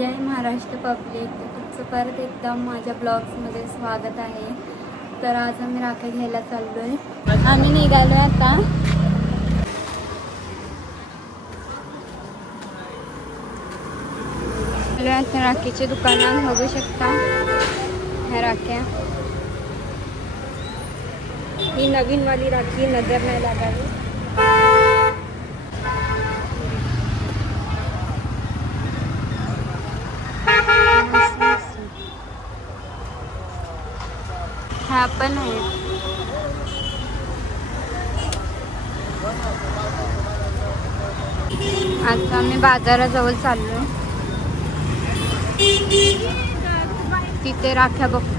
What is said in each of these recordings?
जय महाराष्ट्र पब्लिक, तुमचं परत एकदा माझ्या ब्लॉग्समध्ये स्वागत आहे। तर आज आम्ही राखी घ्यायला चाललोय। आम्ही निघालोय आता। राखीचे दुकान बघू शकता। ह्या राख्या, ही नवीन वाली राखी नजर नाही लागावी। ह्या पण आहेत। आता आम्ही बाजाराजवळ चाललोय, तिथे राख्या बघतो।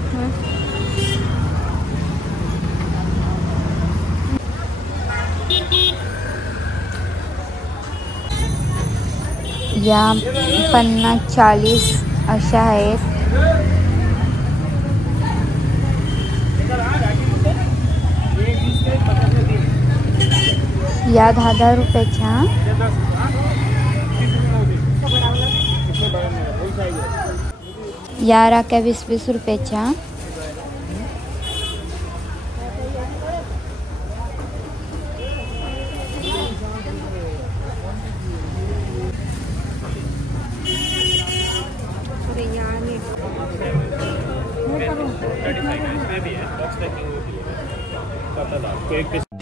या 50-40 अशा आहेत। या 10-10 रुपयाच्या। या राख्या 20-20 रुपयाच्या।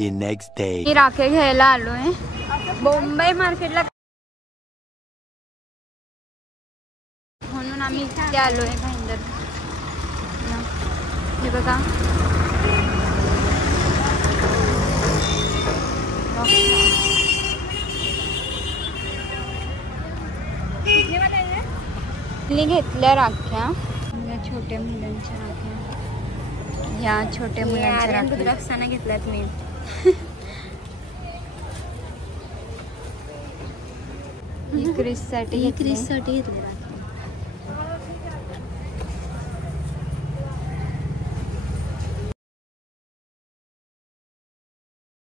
The next day. ही राखी घ्यायला आलोय मुंबई मार्केटला, म्हणून आम्ही इथे आलोय भाईंदर। हे बघा, मी घेतल्या राख्या। या छोट्या मुलांच्या राख्या, या छोट्या मुलांच्या राख्या रक्षाने घेतल्यात मी। क्रिससाठी घेतली राखी।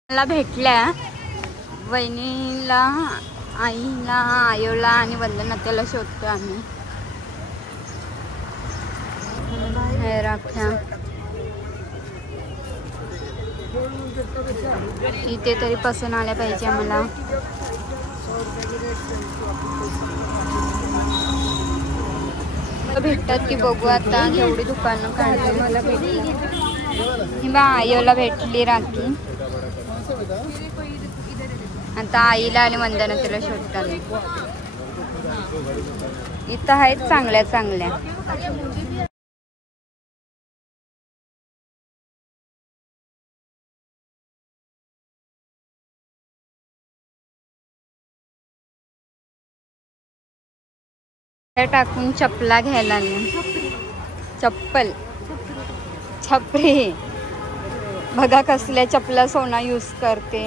मला भेटल्या वहिनीला, आईला, आयोला आणि वंदनात्याला शोधतो आम्ही। हे राख्या इथे तरी पसंत आल्या पाहिजे आम्हाला। भेटतात की बघू आता, एवढी दुकानं काढली। मला भेटली, ही बा आयोला भेटली राखी। आता आईला आणि वंदनात्याला शोधतात। इथं आहेत चांगल्या चांगल्या। टाकून चपला घ्यायला आले। चप्पल, छपरी बघा कसल्या चपला सोना यूज करते।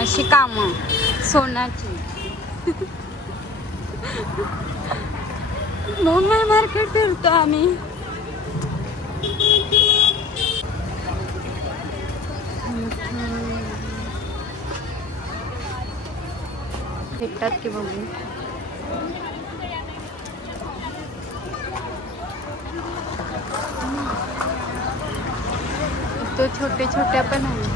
अशी काम सोनाची। मुंबई मार्केट फिरतो आम्ही। भेटतात की बघू। तो छोटे छोट्या पण आहे।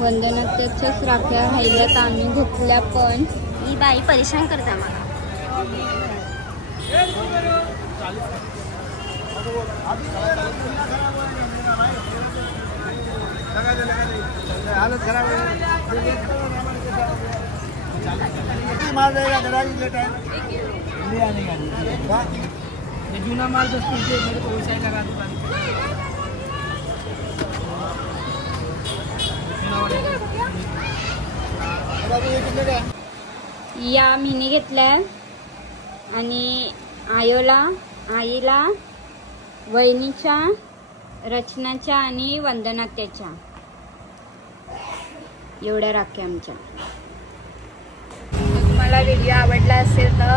वंदनात्याच्याच राख्या राहिल्यात, आम्ही घेतल्या पण ही बाई परेशान करते आम्हाला। जूना माल 10 मेरे को वैसा ही लगा दुकान। या मिनी घेतल्या आणि आयोला, आईला, वहिनीच्या, रचनाच्या आणि वंदनात्याच्या। एवढ्या राख्या आमच्या. तुम्हाला व्हिडिओ आवडला असेल तर